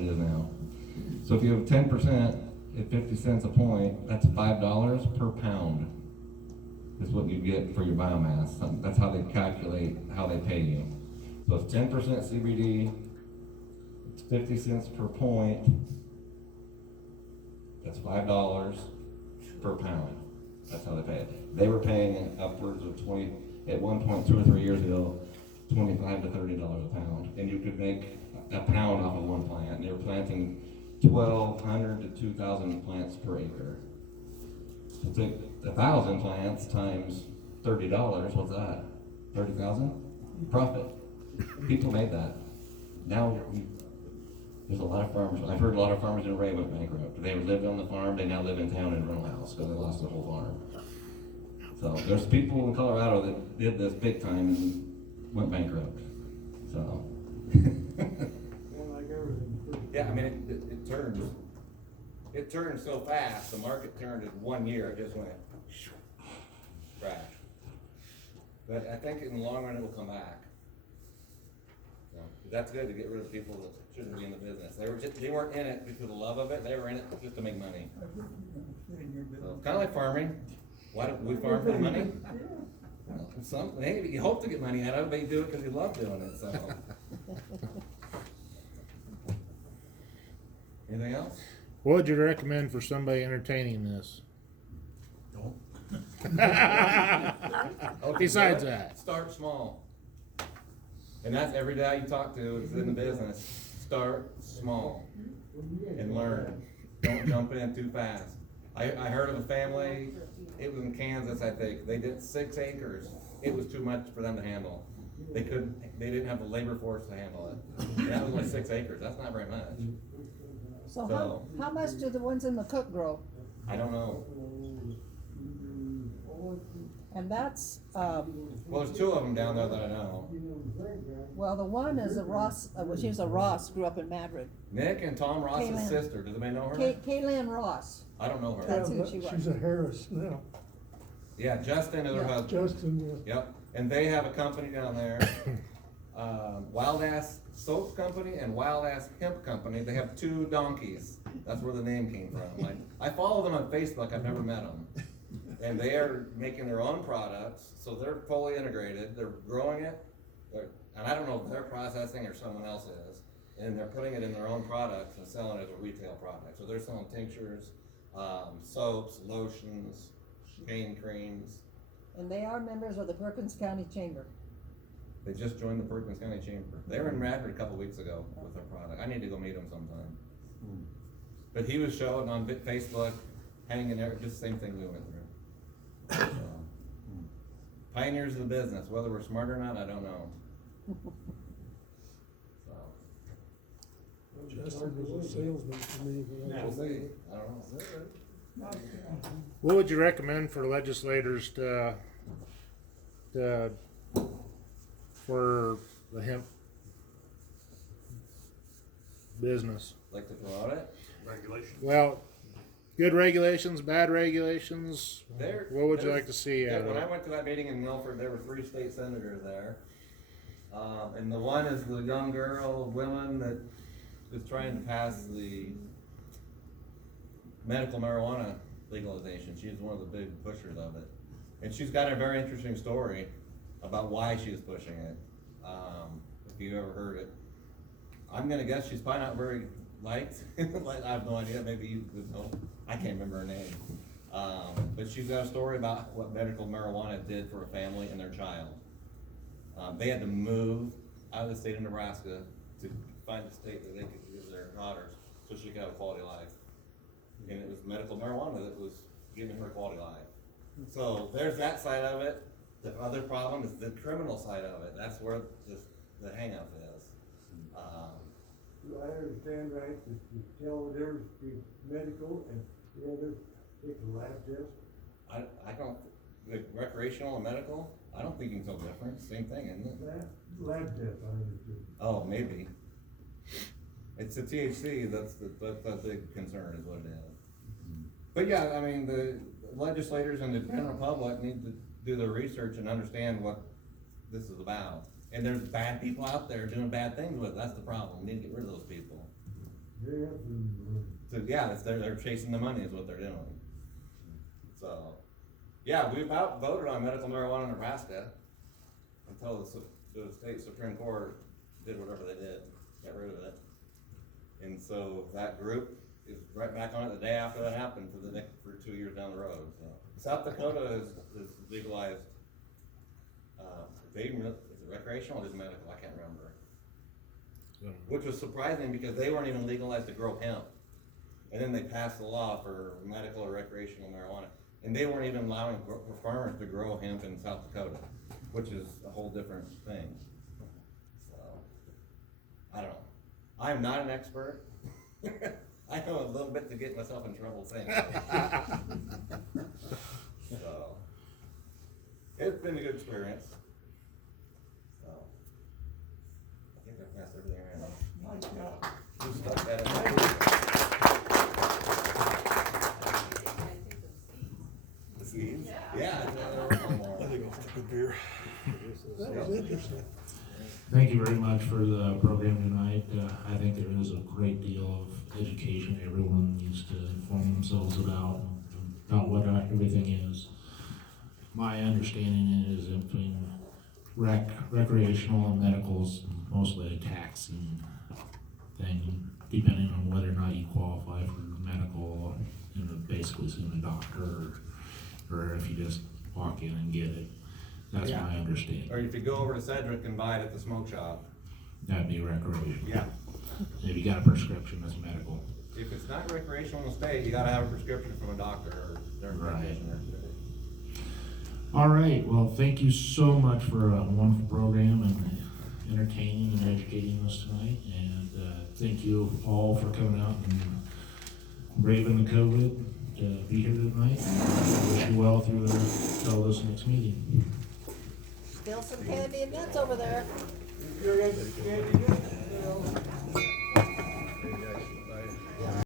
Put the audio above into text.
it is now. So if you have 10% at 50 cents a point, that's $5 per pound. Is what you get for your biomass. That's how they calculate how they pay you. So it's 10% CBD, it's 50 cents per point, that's $5 per pound. That's how they pay it. They were paying upwards of 20, at one point 2 or 3 years ago, $25 to $30 a pound. And you could make a pound off of one plant. And they were planting 1,200 to 2,000 plants per acre. So take 1,000 plants times $30, what's that? 30,000? Profit. People made that. Now, there's a lot of farmers. I've heard a lot of farmers in Ray went bankrupt. They lived on the farm, they now live in town in a rental house because they lost the whole farm. So there's people in Colorado that did this big time and went bankrupt. So. Yeah, I mean, it turns. It turned so fast, the market turned in 1 year, it just went crash. But I think in the long run, it will come back. So, that's good to get rid of people that shouldn't be in the business. They weren't in it because of the love of it, they were in it just to make money. So, kind of like farming. Why don't we farm for the money? Hey, you hope to get money out of it, but you do it because you love doing it, so. Anything else? What would you recommend for somebody entertaining this? Don't. Okay, Besides good. that. Start small. And that's every guy you talk to is in the business. Start small and learn. Don't jump in too fast. I heard of a family, it was in Kansas, I think. They did 6 acres. It was too much for them to handle. They didn't have the labor force to handle it. And that was only 6 acres. That's not very much. So how much do the ones in the Cook grow? I don't know. And that's, Well, there's 2 of them down there that I know. well, the one is a Ross, she was a Ross, grew up in Madrid. Nick and Tom Ross's Kaylin. sister. Does anybody know her? Kaylin Ross. I don't know her. That's who she was. She's a Harris now. Yeah, Justin is her Yeah. husband. Justin, yeah. Yep, and they have a company down there, Wild Ass Soap Company and Wild Ass Hemp Company. They have 2 donkeys. That's where the name came from. I follow them on Facebook. I've never met them. And they are making their own products, so they're fully integrated. They're growing it, and I don't know if they're processing or someone else is. And they're putting it in their own products and selling it as a retail product. So they're selling tinctures, soaps, lotions, pain creams. And they are members of the Perkins County Chamber. They just joined the Perkins County Chamber. They were in Radford a couple weeks ago with their product. I need to go meet them sometime. But he was showing on Facebook, hanging there, just the same thing we went through. So, pioneers of the business, whether we're smart or not, I don't know. So, Justin was a salesman for me. we'll see. I don't know. What would you recommend for legislators for the hemp business? Like to promote it? Regulation. Well, good regulations, bad regulations. What would you like to see out of When I it? went to that meeting in Milford, there were 3 state senators there. And the one is the young girl, woman that is trying to pass the medical marijuana legalization. She's one of the big pushers of it. And she's got a very interesting story about why she's pushing it. If you ever heard it. I'm gonna guess she's probably not very liked. I have no idea, maybe you would know. I can't remember her name. But she's got a story about what medical marijuana did for a family and their child. They had to move out of the state of Nebraska to find a state that they could use their daughters so she could have a quality life. And it was medical marijuana that was giving her a quality life. So there's that side of it. The other problem is the criminal side of it. That's where the hang up is. Do I understand right, that you tell the difference between medical and the other, take a lab test? I don't, the recreational and medical, I don't think you can tell the difference, same thing, isn't it? Lab test, I understood. Oh, maybe. It's the THC, that's the big concern is what it is. But yeah, I mean, the legislators and the general public need to do their research and understand what this is about. And there's bad people out there doing bad things with it, that's the problem, we need to get rid of those people. So, yeah, they're chasing the money is what they're doing. So, yeah, we've outvoted on medical marijuana in Nebraska until the state Supreme Court did whatever they did, got rid of it. And so that group is right back on it the day after that happened for 2 years down the road, so. South Dakota has legalized, is it recreational or is it medical? I can't remember. Which was surprising because they weren't even legalized to grow hemp. And then they passed the law for medical or recreational marijuana. And they weren't even allowing farmers to grow hemp in South Dakota, which is a whole different thing. So, I don't know. I'm not an expert. I know a little bit to get myself in trouble saying that. So, it's been a good experience. So, I think I've passed everything around. You stuck that in there. The seeds? Yeah. I think I'll take a beer. That was interesting. Thank you very much for the program tonight. I think there is a great deal of education everyone needs to inform themselves about what everything is. My understanding is between recreational and medical is mostly a taxing thing, depending on whether or not you qualify for medical, basically seeing a doctor, or if you just walk in and get it. That's my understanding. Or if you go over to Cedric and buy it at the smoke shop. That'd be recreational. Yeah. If you got a prescription, that's medical. If it's not recreational in the state, you gotta have a prescription from a doctor or their Right. practitioner. All right, well, thank you so much for a wonderful program and entertaining and educating us tonight. And thank you all for coming out and braving the COVID to be here tonight. I wish you well through till this next meeting. Still some candy and nuts over there. You're at the candy